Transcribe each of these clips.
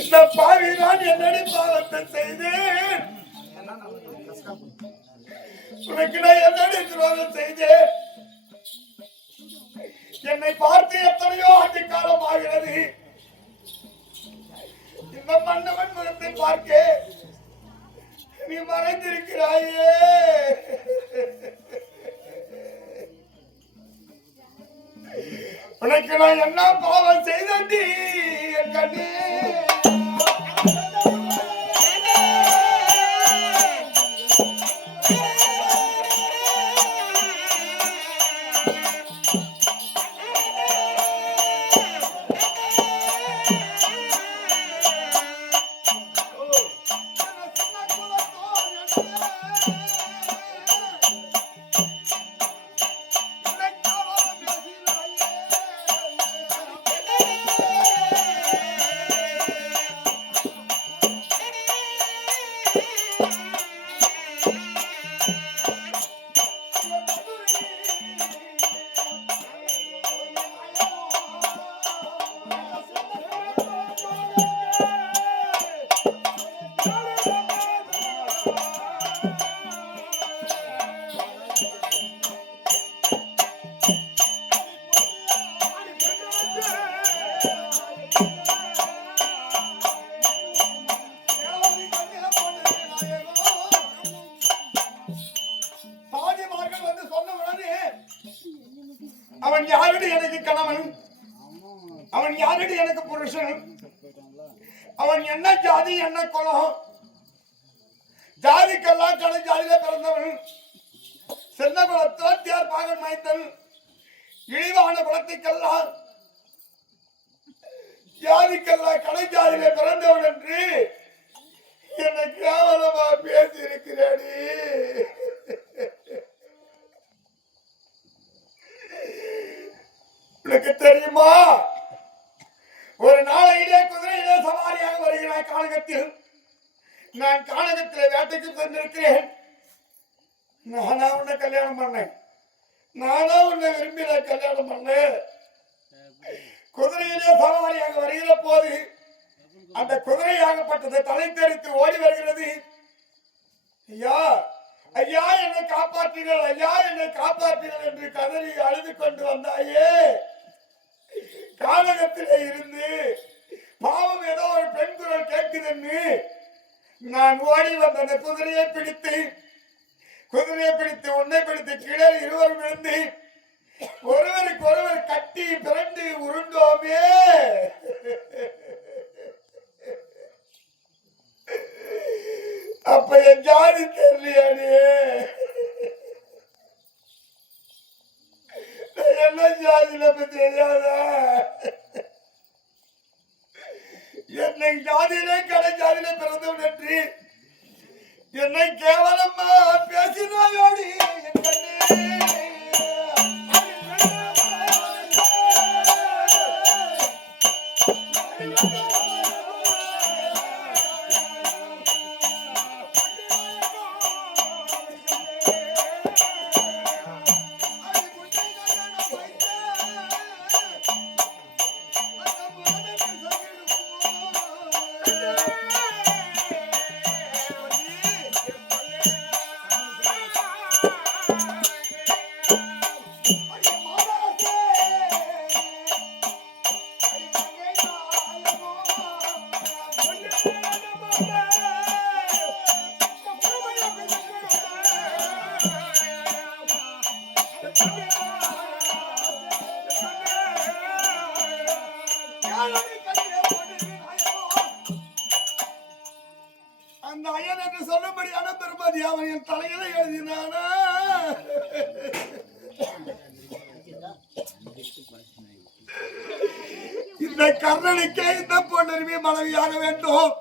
இந்த பாவி நான் என்னடி பாவத்தை செய்தேன்? உனக்கு நான் என்னடி துரோகம் செய்தேன்? என்னை பார்த்து எத்தனையோ ஆண்டு காலம் ஆகிறது. இந்த மன்னவன் முகத்தை பார்க்க நீ மறைந்திருக்கிறாயே. உனக்கு நான் என்ன பாவம் செய்தேன்டி என் கண்ணே? அவன் யாரடி எனக்கு கணவன்? அவன் யாரடி எனக்கு புருஷன்? அவன் என்ன ஜாதி என்ன குலம்? ஜாதிக்கெல்லாம் கடை ஜாதியில பிறந்தவன். சின்ன குலத்தோர் தேர் பாகன் மைத்தன். இழிவான குலத்துக்கெல்லாம் ஜாதிக்கெல்லாம் கடை ஜாதியில பிறந்தவன் என்று என்னை கேவலமா பேசி இருக்கிறாடி. உனக்கு தெரியுமா, ஒரு நாளையிலே குதிரையிலே சவாரியாக வருகிறாய் கானகத்தில். நான் கானகத்தில் வேட்டைக்கு சென்றிருக்கிறேன். நானா உன்னை கல்யாணம் பண்ணேன்? நானா உன்னை விரும்பின கல்யாணம் பண்ணேன்? குதிரையிலே சவாரியாக வருகிற போது அந்த குதிரையாகப்பட்டதை தலை தெரித்து ஓடி வருகிறது. ஐயா ஐயா என்னை காப்பாற்றுங்கள், ஐயா என்னை காப்பாற்றுங்கள் என்று கதறி அழுது கொண்டு வந்தாயே. கானகத்திலே இருந்து பாவம் ஏதோ ஒரு பெண் குரல் கேட்குதுன்னு நான் ஓடி வந்த அந்த குதிரையை பிடித்து உன்னை பிடித்து கீழே இருவரும் விழுந்து ஒருவருக்கு ஒருவர் கட்டி பிறண்டு உருண்டோமே. அப்ப என் ஜாதி தெரியலையானே? என்ன ஜாதியில தெரியாதா? என்னை ஜாதியிலே கடை ஜாதியிலே பிறந்தவன் என்று என்னை கேவலமா பேசினாயோடி என் கண்ணே. அந்த ஐயன் என்று சொல்லும்படியான பெருமதி அவன் என் தலையில எழுதினானா இந்த கர்ணனுக்கே இந்த பொன்னருவி மனைவியாக வேண்டும்,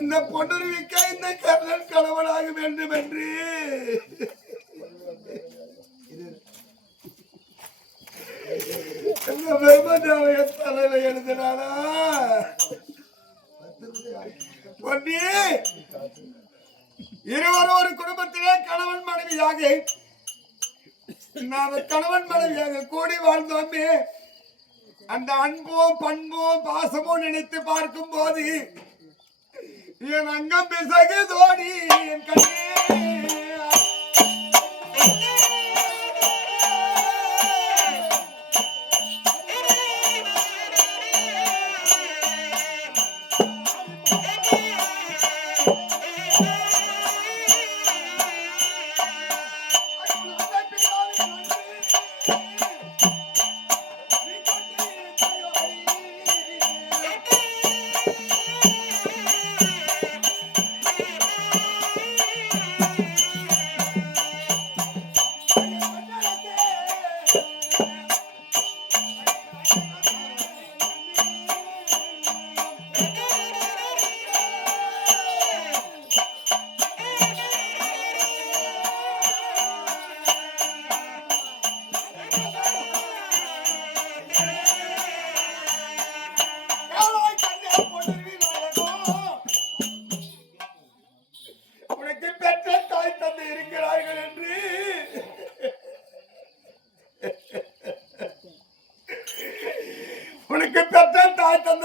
இந்த பொன்னருவிக்கே இந்த கர்ணன் கணவனாக வேண்டும் என்று தலையில எழுதினானா பொன்னி. இருவரும் ஒரு குடும்பத்திலே கணவன் மனைவியாக நாம கணவன் மனைவியாக கூடி வாழ்ந்தோமே, அந்த அன்பும் பண்பும் பாசமும் நினைத்து பார்க்கும் போது என் அங்கம் பிசகு தோடி என் கண்ணே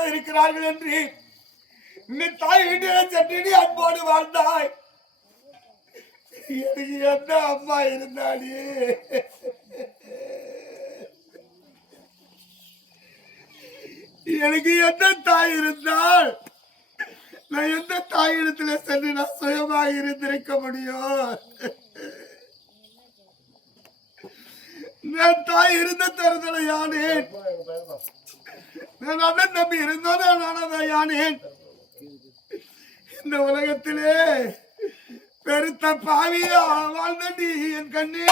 இருக்கிறார்கள் என்று நீ தாய் வீட்டிலே சென்று நீ அன்போடு வாழ்ந்தாய். எனக்கு என்ன அம்மா இருந்தாலே, எனக்கு என்ன தாய் இருந்தால் நான் எந்த தாயிடத்துல சென்று நான் சுயமாக இருந்திருக்க முடியும்? நான் தாய் இருந்த தருதலை யானேன், நான் அண்ணன் தம்பி இருந்தோம் நான் யானேன். இந்த உலகத்திலே பெருத்த பாவியா வாழ்ந்தடி என் கண்ணே.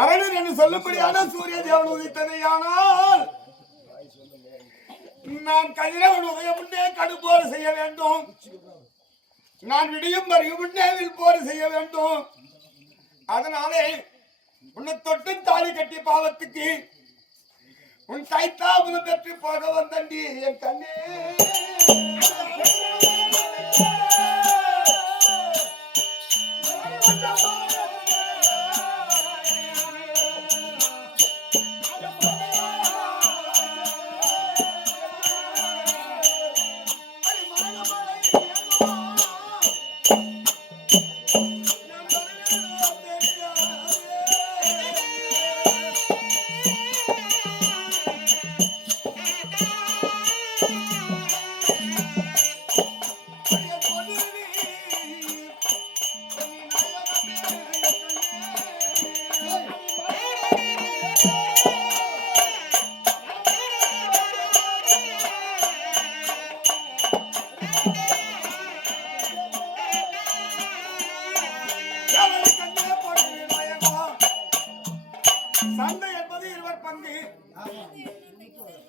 அரணன் என்று சொல்லும்படியான சூரிய தேவன் உதித்ததையானால் நான் கதிரவன் உதய முன்னே கடுப்போர் செய்ய வேண்டும், நான் விடியும் வரையும் முன்னே போர் செய்ய வேண்டும். அதனாலே உன்னை தொட்டு தாலி கட்டி பாவத்துக்கு உன் கைத்தாபுரம் பெற்று போக வந்தண்டி என் கண்ணே.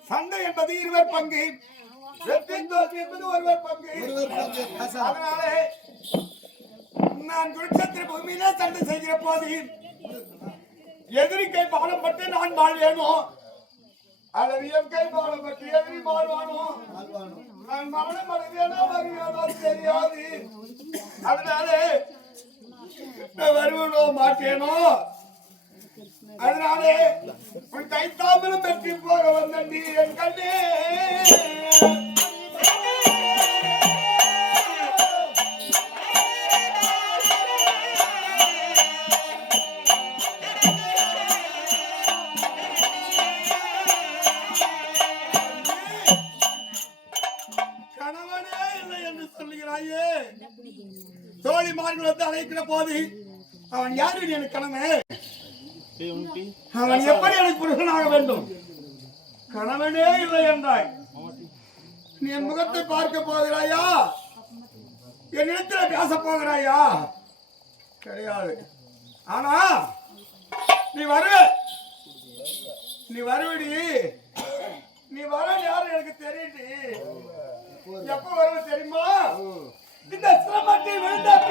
சண்டை என்பது இருவர் பங்கு, வெற்றி தோல்வி என்பது ஒருவர் பங்கு. அதனாலே நான் குருட்சேத்திர பூமியிலே சண்டை செய்கிற போது எதிரி கை பாலம் பட்டு நான் வாழ்வேனோ அல்லது என் கை பாலம் பட்டு எதிரி வாழ்வானோ, நான் மரணம் அடைவேனோ வருவேனோ தெரியாது. அதனாலே வருவனோ மாட்டேனோ, அதனாலே உன் கைத்தாமலும் வெற்றி போக வந்தண்டி என் கண்ணே. கணவனே இல்லை என்று சொல்லுகிறாயே, தோழிமார்கள் வந்து அழைக்கிற போது அவன் யாரு எனக்கு கணவன்? அவன் எப்படி எனக்கு புருஷனாக வேண்டும்? கணவனே இல்லை என்றாய். நீ என் முகத்தை பார்க்க போகிறாயா? என்னிடத்தில் பேச போகிறாயா? கிடையாது. ஆனா நீ வருவடி, நீ வர யாரும் எனக்கு தெரியுது. எப்ப வருவ தெரியுமா? இந்த சிரமத்தை வேண்டாம்.